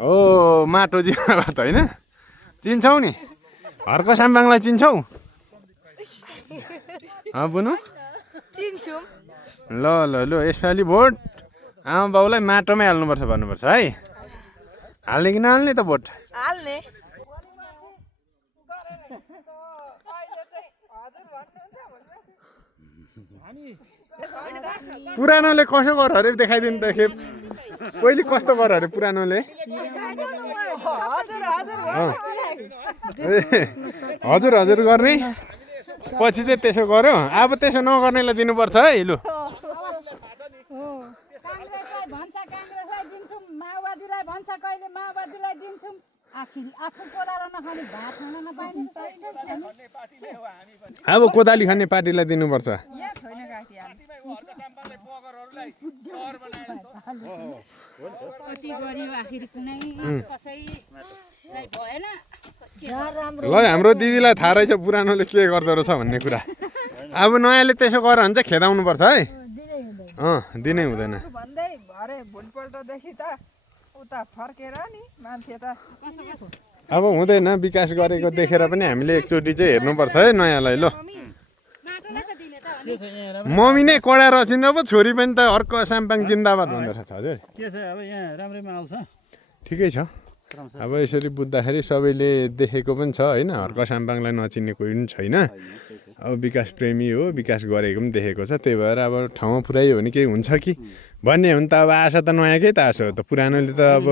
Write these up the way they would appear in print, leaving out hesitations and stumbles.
हो माटो जिन्दाबाद होइन चिन्छौ नि हर्क साम्बाङलाई चिन्छौ बुनु चिन्छु ल ल ल यसपालि भोट आमा बाउलाई माटोमै हाल्नुपर्छ भन्नुपर्छ है हाल्ने कि नहाल्ने त भोट हाल्ने पुरानोले कसो गर अरे देखाइदिनु त खेप पहिले कस्तो गर अरे पुरानोले हजुर हजुर गर्ने पछि चाहिँ त्यसो गर्यो अब त्यसो नगर्नेलाई दिनुपर्छ है लु भन्छ काङ्ग्रेसलाई दिन्छौँ माओवादीलाई भन्छ कहिले माओवादीलाई दिन्छौँ आफू कोदालो नखाने भात खान नपाइने अब कोदाली खाने पार्टीलाई दिनुपर्छ कति गरियो आखिर कुनै कसैलाई भएन ल हाम्रो दिदीलाई थाहा रहेछ पुरानोले के गर्दो रहेछ भन्ने कुरा अब नयाँले त्यसो गर भने चाहिँ खेदाउनु पर्छ है दिनै हुँदैन भन्दै भरे भोलिपल्टदेखि त उता फर्केर नि मान्छे त अब हुँदैन विकास गरेको देखेर पनि हामीले एकचोटि चाहिँ हेर्नुपर्छ है नयाँलाई ल मम्मी नै कडा रचिन पो छोरी पनि त अर्को साम्पाङ जिन्दाबाद भन्दो रहेछ हजुर के छ अब यहाँ राम्रैमा आउँछ ठिकै छ अब यसरी बुझ्दाखेरि सबैले देखेको पनि छ होइन हर्क साम्पाङलाई नचिन्ने कोही पनि छैन अब विकास प्रेमी हो विकास गरेको पनि देखेको छ त्यही भएर अब ठाउँमा पुऱ्यायो भने केही हुन्छ कि भन्ने हो भने त अब आशा त नयाँकै त आशा हो त पुरानोले त अब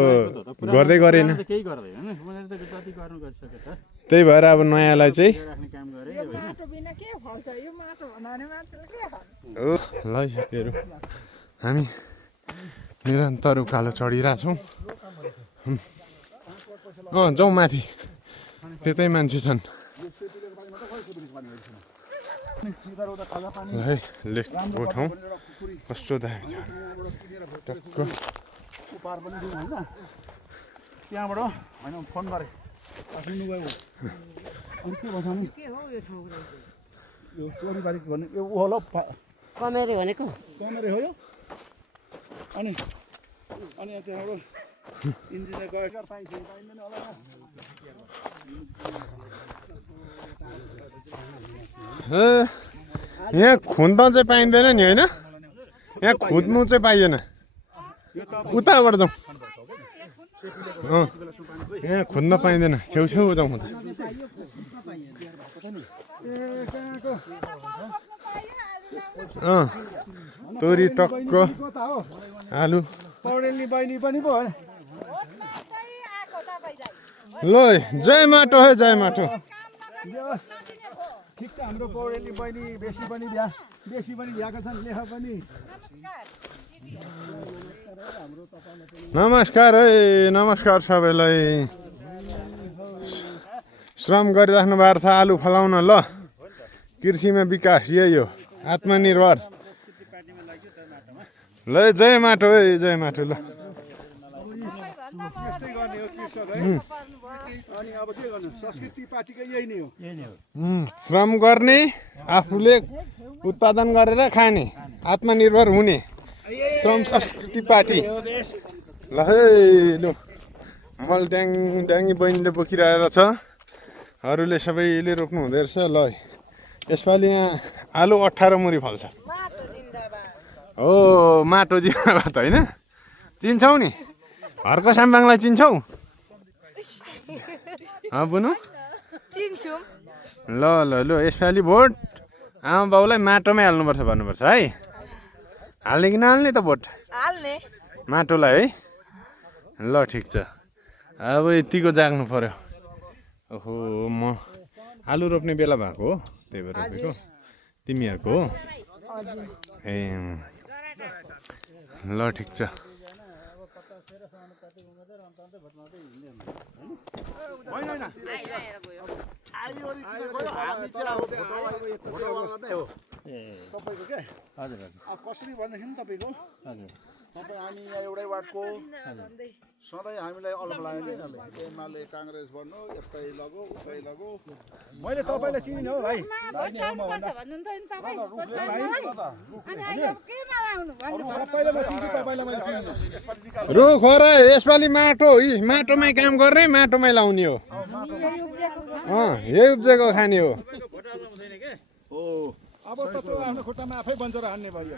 गर्दै गरेन केही गर्दैन उनीहरूले त जति गर्नु गरिसकेछ त्यही भएर अब नयाँलाई चाहिँ राख्ने काम गरे माटो बिना के फल्छ यो माटो बनाउने मान्छेले के खान्छ हो ल साथीहरू हामी निरन्तर उकालो चढिरहेछौँ जाउँ माथि त्यतै मान्छे छन् ल है लेकको ठाउँ कस्तो दामी छ टक्क पार पनि दिउँ होइन त्यहाँबाट होइन फोन गरेँ सुन्नुभयो अनि के भन्छ नि यो चोरीबारी भन्ने यो होला कमेरे भनेको कमेरे हो यो अनि अनि त्यहाँबाट इन्जिनियर गएर पाइँदैन होला यहाँ खुन्द चाहिँ पाइँदैन नि होइन यहाँ खुद्नु चाहिँ पाइएन उताबाट जाउँ यहाँ खुद्न पाइँदैन छेउछेउ जाउँ त तोरी टक्क आलु पौडेली बहिनी पनि पो होइन ल जय माटो है जय माटो ठिक छ हाम्रो पौडेली बहिनी बेसी पनि भ्याएको छन् लेख पनि नमस्कार है नमस्कार सबैलाई श्रम गरिराख्नु भएको छ आलु फलाउन ल कृषिमा विकास यही हो आत्मनिर्भर ल जय माटो है जय माटो ल त्यस्तै गर्ने हो कृषक है अनि अब के गर्नु संस्कृति पार्टीकै यही नै हो श्रम गर्ने आफूले उत्पादन गरेर खाने आत्मनिर्भर हुने श्रम संस्कृति पार्टी ल है लु मल ड्याङ्गी बहिनीले बोकिरहेर छ अरूले सबैले रोप्नु हुँदो रहेछ ल यसपालि यहाँ आलु 18 मुरी फल्छ हो माटो जिन्दाबाद होइन चिन्छौ नि हर्क साम्बाङलाई चिन्छौ बुनु चिन्छु ल ल ल यसपालि भोट आमा बाउलाई माटोमै हाल्नुपर्छ भन्नुपर्छ है हाल्ने कि नहाल्ने त भोट हाल्ने माटोलाई है ल ठिक छ अब यतिको जाग्नु पर्यो ओहो म आलु रोप्ने बेला भएको हो त्यही भएर रोपेको तिमीहरूको हो ए ल ठिक छ तपाईँको क्या हजुर कसरी भन्दाखेरि तपाईँको तपाईँ हामी यहाँ एउटै वार्डको सधैँ हामीलाई अल्प लाग्यो कि एमाले काङ्ग्रेस भन्नु यतै लगो उतै लगो मैले तपाईँलाई चिनिन हो भाइ रुख हो र यसपालि माटो माटोमै काम गर्ने माटोमै लाउने हो यही उब्जेको खाने हो अब त त्यो आफ्नो खुट्टामा आफै बन्चर हान्ने भयो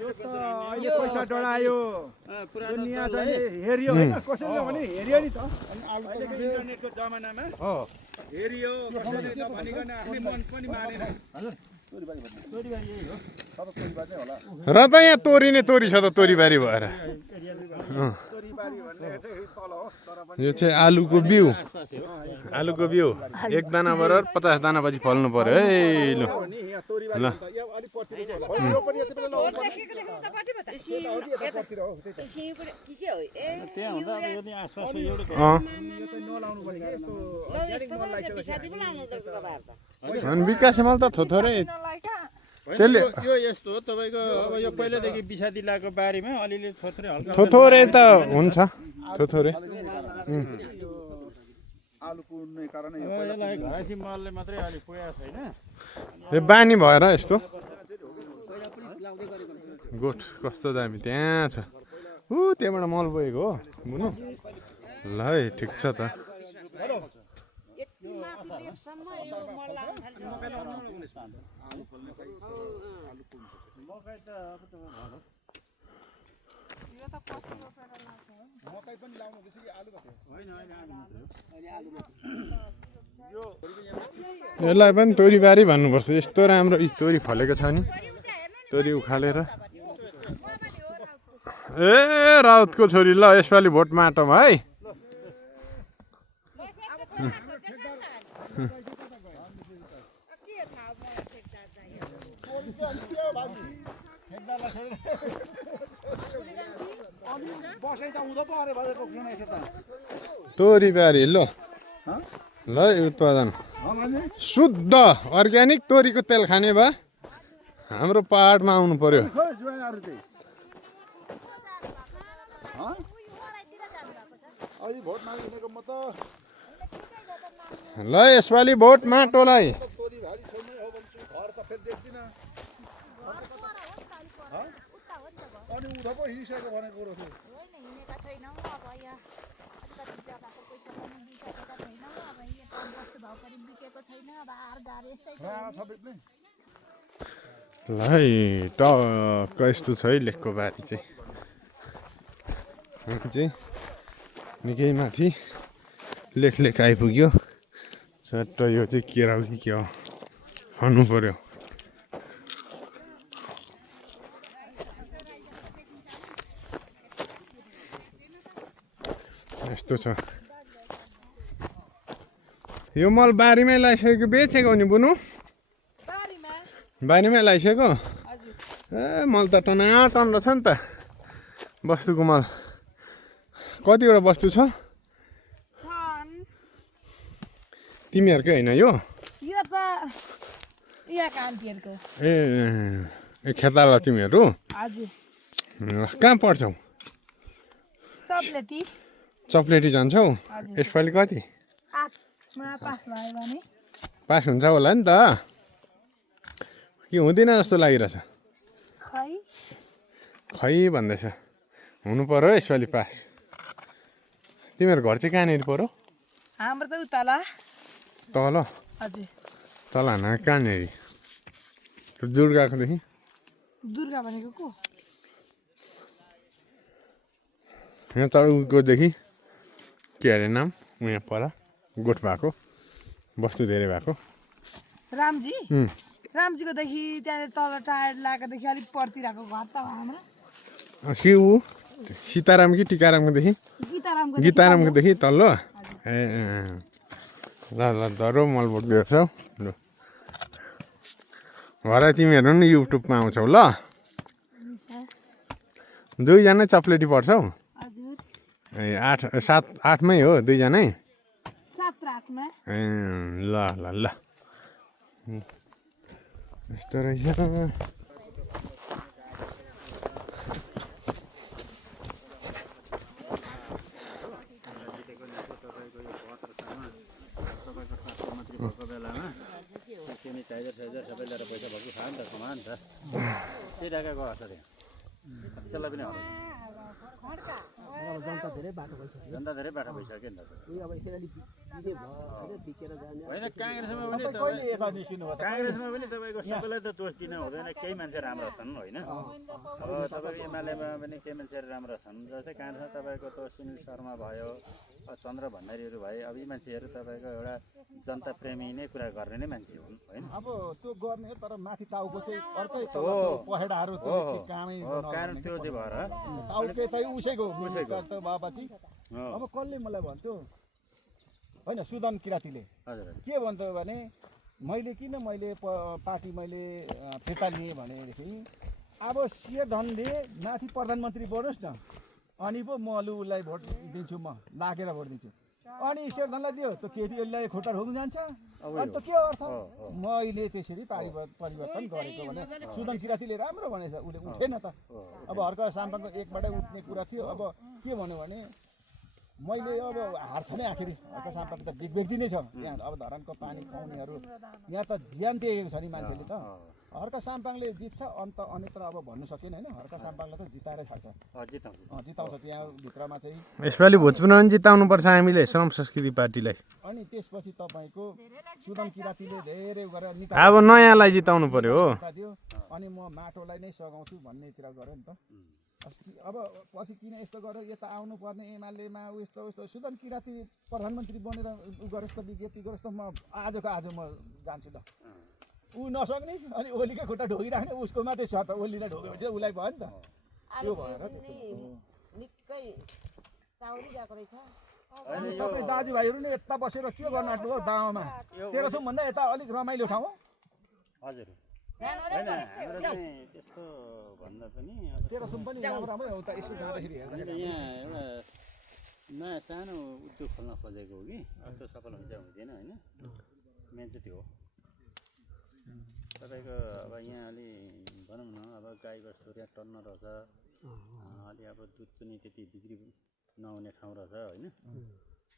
यो त अहिले पैसा डढायो दुनिया चाहिँ हेरियो होइन कसैले भने हेरियो नि त अहिलेको इन्टरनेटको जमानामा हेरियो कसैले नभनिकन आफ्नै मन पनि मानेन र त यहाँ तोरी नै तोरी छ त तोरीबारी भएर यो चाहिँ आलुको बिउ एक दाना बराबर 50 दाना पछि फल्नु पर्यो है लु ल अनि विकास मल त थोथोरै त्यसले यो यस्तो हो तपाईको अब यो पहिलेदेखि बिसादी लाको बारीमा अलिअलि थोथोरै हल्का थोथोरै त हुन्छ थोथोरै आलु कुर्ने कारणै अब यसलाई घाँसी मलले मात्रै अलि पुगेको छैन यो बानी भएर यस्तो गोठ कस्तो दामी त्यहाँ छ त्यहाँबाट मल बोकेको हो बुनु ल है ठिक छ त यसलाई पनि तोरीबारी भन्नुपर्छ यस्तो राम्रो तोरी फलेको छ नि तोरी उखालेर ए राउतको छोरी ल यसपालि भोट माटोमा है तोरीबारी ल ल उत्पादन शुद्ध अर्ग्यानिक तोरीको तेल खाने भए हाम्रो पहाडमा आउनु पर्यो ल यसपालि भोट माटोलाई ल है टक्क यस्तो छ है लेखको बारी चाहिँ निकै माथि लेख आइपुग्यो चट्ट यो चाहिँ केरा कि के हो भन्नु पर्यो यस्तो छ यो मल बारीमै लगाइसकेको बेचेको नि बुनु बारीमै लगाइसकेको ए मल त टनाटन रहेछ नि त बस्तुको मल कतिवटा वस्तु छ तिमीहरूकै होइन यो त यहाँ कान्तिहरूको ए खेताला तिमीहरू हजुर कहाँ पढ्छौ चप्लेटी जान्छौ यसपालि कति पास हुन्छ होला नि त कि हुँदैन जस्तो लागिरहेछ खै भन्दैछ हुनु पर्यो यसपालि पास तिमीहरू घर चाहिँ कहाँनिर पर्यो हाम्रो त उताला तल हजुर तल हान कहाँनिर दुर्गाकोदेखि दुर्गा भनेको को यहाँ तलकोदेखि के अरे नाम यहाँ पर गोठ भएको वस्तु धेरै भएको रामजी रामजीकोदेखि त्यहाँनिर तल टायर लगाएकोदेखि अलिक पर्तिरहेको घर त हाम्रो के ऊ सीताराम कि टिकारामकोदेखि गीतारामकोदेखि तल्लो ए ल ल दह्रो मल बोक्दै छौ ल भरे तिमीहरू नि युट्युबमा आउँछौ ल दुईजना चप्लेटी पढ्छौ ए 8मै हो दुईजनै ए ल ल ल यस्तो रहेछ सेनिटाइजर साइजर सबै लिएर पैसा भएको छ नि त कमा नि त त्यही ढाकाको हस् अरे त्यसलाई पनि हराउँछ जनता धेरै बाटो भइसक्यो जनता धेरै बाटो भइसक्यो नि त उयो अब यसरी अलिक बिते भयो बिकेर जाने होइन काङ्ग्रेसमा पनि कहिले यता निस्किनु भयो काङ्ग्रेसमा पनि तपाईँको सबैलाई त दोष दिन हुँदैन केही मान्छे राम्रा छन् होइन अब तपाईँको एमालेमा पनि केही मान्छेहरू राम्रा छन् जस्तै काङ्ग्रेसमा तपाईँको त सुनिल शर्मा भयो चन्द्र भण्डारीहरू भए अब यी मान्छेहरू तपाईँको एउटा जनता प्रेमी नै कुरा गर्ने नै मान्छे हुन् होइन अब त्यो गर्ने तर माथि टाउको चाहिँ अर्कै हो। पहेडाहरू कामै कारण त्यो चाहिँ भएर टाउके चाहिँ उसैको भएपछि अब कसले मलाई भन्थ्यो होइन सुदन किराँतीले हजुर के भन्थ्यो भने मैले पार्टी मैले फिर्ता लिएँ भनेदेखि अब शेरधनले माथि प्रधानमन्त्री बढोस् न अनि पो म लु उसलाई भोट दिन्छु म लागेर भोट दिन्छु अनि शेरधनलाई दियो त्यो केपी ओलीलाई खुट्टा ढोक्नु जान्छ अनि त के अर्थ मैले त्यसरी परिवर्तन गरेको भने सुदन किराँतीले राम्रो भनेछ उसले उठेन त अब हर्क साम्पाङको एकबाटै उठ्ने कुरा थियो अब के भन्यो भने मैले अब हार्छ नै आखिर हर्क साम्पाङ त बिग व्यक्ति नै छ यहाँ अब धरानको पानी पाउनेहरू यहाँ त ज्यान दिएको छ नि मान्छेले त हर्क साम्पाङले जित्छ अन्त अन्यत्र अब भन्नु सकेन होइन हर्क साम्पाङलाई त जिताएरै छाड्छ जिताउँछ त्यहाँभित्रमा चाहिँ यसपालि भोजपुरमा पनि जिताउनुपर्छ हामीले श्रम संस्कृति पार्टीलाई अनि त्यसपछि तपाईँको सुदन किराँतीले धेरै गरेर अब नयाँलाई जिताउनु पर्यो हो दियो अनि म माटोलाई नै सघाउँछु भन्नेतिर गऱ्यो नि त अब पछि किन यस्तो गरेर यता आउनुपर्ने एमालेमा यस्तो सुदन किराँती प्रधानमन्त्री बनेर उ गरेस् त विज्ञप्ति गरेस् त म आजको आज म जान्छु ल ऊ नसक्ने अनि ओलीकै खुट्टा ढोकिराख्ने उसको मात्रै छ त ओलीलाई ढोकेपछि उसलाई भयो नि त त्यो भएर निकै चाउरी गएको रहेछ तपाईँ दाजुभाइहरू नै यता बसेर के गर्नु आँट्नु हो दावामा तेह्रथुमभन्दा यता अलिक रमाइलो ठाउँ हो हजुर होइन हाम्रो चाहिँ त्यस्तो भन्दा पनि तेह्रथुम पनि राम्रो हो त यसो जाँदाखेरि हेर्दा यहाँ एउटा नयाँ सानो उद्योग खोल्न खोजेको हो कि अब त्यो सफल हुन्छ हुँदैन होइन मेन चाहिँ त्यो हो तपाईँको अब यहाँ अलि भनौँ न अब गाई बस्तु यहाँ टन्न रहेछ अलि अब दुध पनि त्यति बिक्री नहुने ठाउँ रहेछ होइन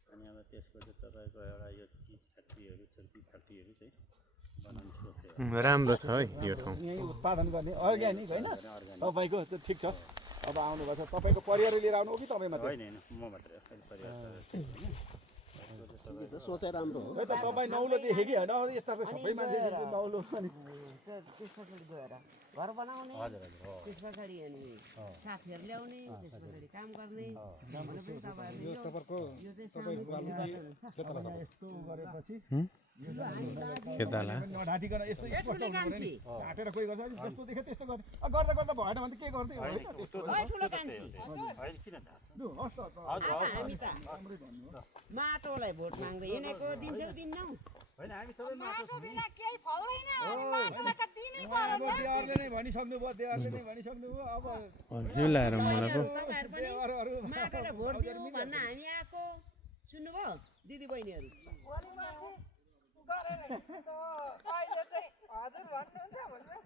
अनि अब त्यसको चाहिँ तपाईँको एउटा यो चिज फ्याक्ट्रीहरू छुर्पी फ्याक्ट्रीहरू चाहिँ बनाउनु सोचेको राम्रो छ है यो ठाउँ यहीँ उत्पादन गर्ने अर्ग्यानिक होइन तपाईँको त्यो ठिक छ अब आउनुभएको छ तपाईँको परिवार लिएर आउनु हो कि तपाईँ मात्रै होइन म मात्रै हो परिवार सोचाइ राम्रो हो त तपाईँ नौलो देखेँ कि होइन यताको सबै मान्छे नौलो अनि त्यस पछाडि गएर घर बनाउने त्यस पछाडि अनि साथीहरू ल्याउने त्यस पछाडि काम गर्ने यस्तो गरेपछि खेताला नढाँटिकन यस्तो स्पष्ट ढाँटेर कोही गर्छ जस्तो देख्यो त्यस्तो गर्ने गर्दा गर्दा भएन भने त के गर्दै हो त्यस्तो हामी त माटोलाई भोट माग्दै हिँडेको दिन्छौ दिन्नौ माटो बिना केही फल्दैन अनि माटोलाई त दिनै पर्यो नि। देवरले नै भनिसक्नु भयो देवरले नै भनिसक्नु भयो अब ल्याएर मलाई पो तपाईँहरू पनि माटोलाई भोट दिउँ भन्न हामी आएको सुन्नुभयो दिदी बहिनीहरू अहिले चाहिँ हजुर भन्नुहुन्छ भनेर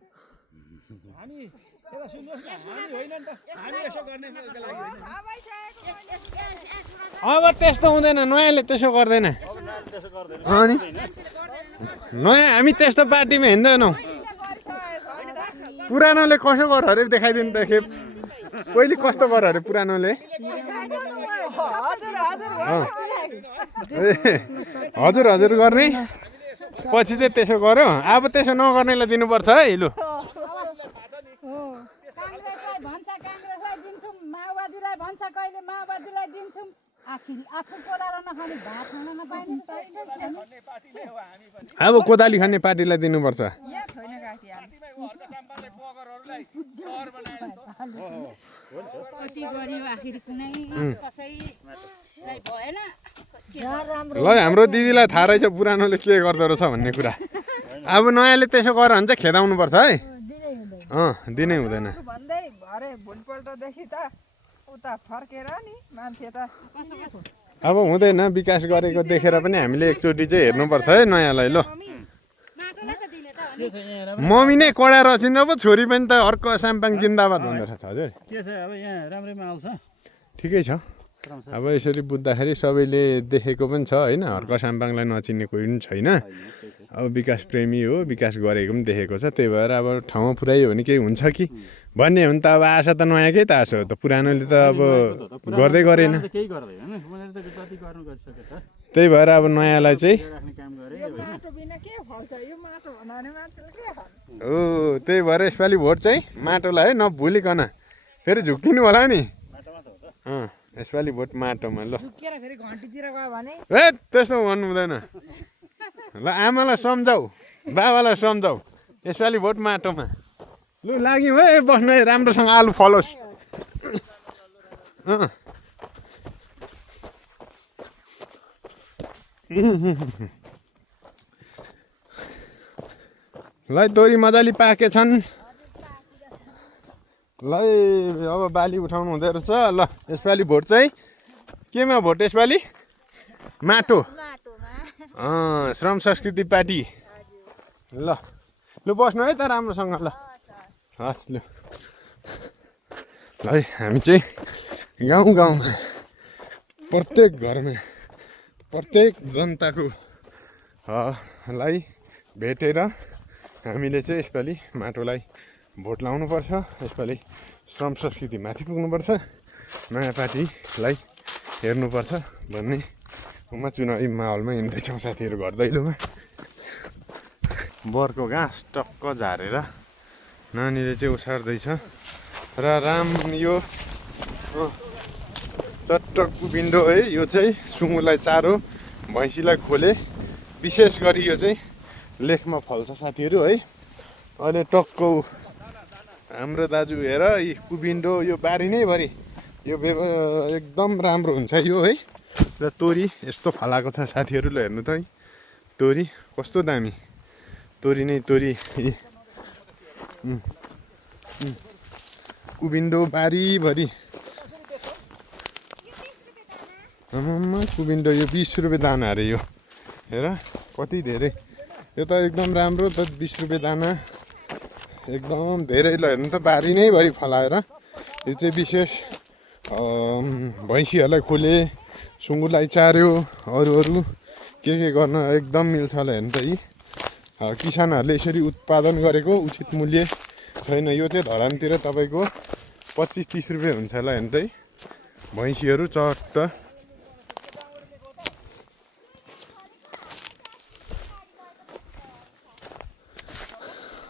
हामी यता सुन्नुहोस् न हामी होइन नि त हामी यसो गर्ने लागि होइन थाहा भइसकेको अब त्यस्तो हुँदैन नयाँले त्यसो गर्दैन अनि नयाँ हामी त्यस्तो पार्टीमा हिँड्दैनौँ पुरानोले कसो गर अरे देखाइदिनु त खेप पहिले कस्तो गर अरे पुरानोले हजुर हजुर गर्ने पछि चाहिँ त्यसो गर्यो अब त्यसो नगर्नेलाई दिनुपर्छ है लु काङ्ग्रेसलाई भन्छ काङ्ग्रेसलाई दिन्छौँ माओवादीलाई भन्छ कहिले माओवादीलाई दिन्छौँ आखिर आफू कोलाएर नखाने भात खान नपाइने अब कोदाली खाने पार्टीलाई दिनुपर्छ कति गऱ्यो आखिर कुनै कसैलाई भएन ल हाम्रो दिदीलाई थाहा रहेछ पुरानोले के गर्दो रहेछ भन्ने कुरा अब नयाँले त्यसो गर भने चाहिँ खेदाउनु पर्छ है दिनै हुँदैन भन्दै भरे भोलिपल्टदेखि त उता फर्केर नि मान्छे त अब हुँदैन विकास गरेको देखेर पनि हामीले एकचोटि चाहिँ हेर्नुपर्छ है नयाँलाई ल मम्मी नै कडा रचिन पो छोरी पनि त अर्को साम्पाङ जिन्दाबाद भन्दो रहेछ हजुर के छ अब यहाँ राम्रैमा आउँछ ठिकै छ अब यसरी बुझ्दाखेरि सबैले देखेको पनि छ होइन, हर्क साम्पाङलाई नचिन्ने कोही पनि छैन। अब विकास प्रेमी हो, विकास गरेको पनि देखेको छ, त्यही भएर अब ठाउँमा पुऱ्यायो भने केही हुन्छ कि भन्ने हो नि त। अब आशा त नयाँकै त आशा हो त, पुरानोले त अब गर्दै गरेन। केही गर्दैन उनीहरूले त जति गर्नु गरिसकेको छ त्यही भएर अब नयाँलाई चाहिँ राख्ने काम गरे माटो बिना के फल्छ यो माटो भने मान्छेले के खान्छ। हो, त्यही भएर यसपालि भोट चाहिँ माटोलाई है नभुलिकन, फेरि झुक्किनु होला नि। यसपालि भोट माटोमा ल। झुकेर फेरि घन्टीतिर गयो भने ए त्यस्तो भन्नु हुँदैन ल। आमालाई सम्झाऊ, बाबालाई सम्झाऊ, यसपालि भोट माटोमा। लु लाग्यौँ है, बस्नु है, राम्रोसँग आलु फलोस्। ल तोरी मजाले पाकेछन्। ल अब बाली उठाउनु हुँदो रहेछ। ल यसपालि भोट चाहिँ केमा भोट यसपालि? माटो। श्रम संस्कृति पार्टी। ल लु बस्नु है त राम्रोसँग। ल हस् लु। ल हामी चाहिँ गाउँ गाउँमा प्रत्येक घरमा प्रत्येक जनताको लाई भेटेर हामीले चाहिँ यसपालि माटोलाई भोट लाउनुपर्छ। यसपालि श्रम संस्कृति माथि पुग्नुपर्छ, नयाँ पार्टीलाई हेर्नुपर्छ भन्ने म चुनावी माहौलमा हिँड्दैछौँ साथीहरू घर दैलोमा। बरको घाँस टक्क झारेर नानीले चाहिँ उसार्दैछ र यो चट्टकको विन्डो है, यो चाहिँ सुँगुरलाई चारो, भैँसीलाई खोले, विशेष गरी यो चाहिँ लेखमा फल्छ साथीहरू है। अहिले टक्क हाम्रो दाजु हेर यी कुविन्डो यो बारी नै भरि यो एकदम राम्रो हुन्छ यो है। र तोरी यस्तो फलाएको छ साथीहरू, ल हेर्नु त है, तोरी कस्तो दामी तोरी नै तोरी। कुविन्डो बारीभरि कुविन्डो यो 20 रुपियाँ दाना अरे यो, हेर कति धेरै। यो त एकदम राम्रो त, 20 रुपियाँ दाना एकदम धेरै। ल हेर्नु त बारी नै भरि फलाएर यो चाहिँ विशेष भैँसीहरूलाई खोले, सुँगुरलाई चार्यो, अरू के गर्न एकदम मिल्छ। ल हेर्नु त यी किसानहरूले यसरी उत्पादन गरेको उचित मूल्य छैन। यो चाहिँ धरानतिर तपाईँको 25-30 रुपियाँ हुन्छ। ल हेर्नु त है, भैँसीहरू चट्ट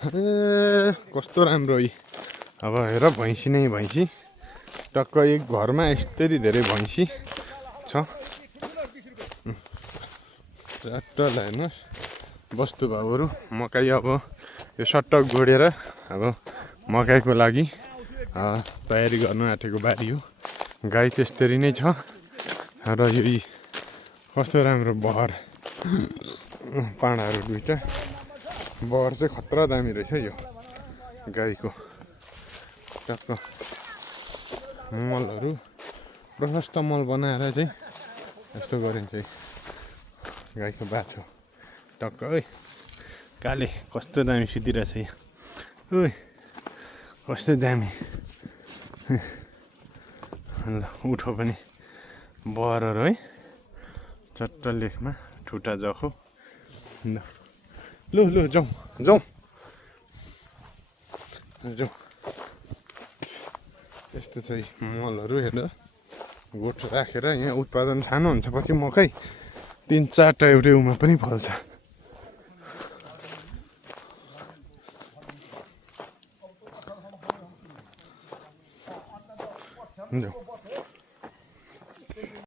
कस्तो राम्रो है। अब हेर भैँसी नै भैँसी, टक्क एक घरमा यस्तरी धेरै भैँसी छ। चट्ट हेर्नुहोस् वस्तुभाउहरू, मकै अब यो सट्टक गोडेर अब मकैको लागि तयारी गर्नु आँटेको बारी हो। गाई त्यस्तरी नै छ र यो कस्तो राम्रो बहर पाँडाहरू दुईवटा, बहर चाहिँ खतरा दामी रहेछ यो गाईको। टक्क मलहरू प्रशस्त मल बनाएर चाहिँ यस्तो गरिन्छ गाईको बाछो। टक्क है काले कस्तो दामी सुतिरहेछ यहाँ, ओइ कस्तो दामी। ल उठो पनि बहरहरू है, चट्ट लेखमा ठुटा जखो। लु लु जाउँ जाउँ जाउँ। यस्तो चाहिँ मलहरू हेर्दा गोठ राखेर यहाँ उत्पादन सानो हुन्छ, पछि मकै 3-4टा एउटै उमा पनि फल्छ। जाउँ।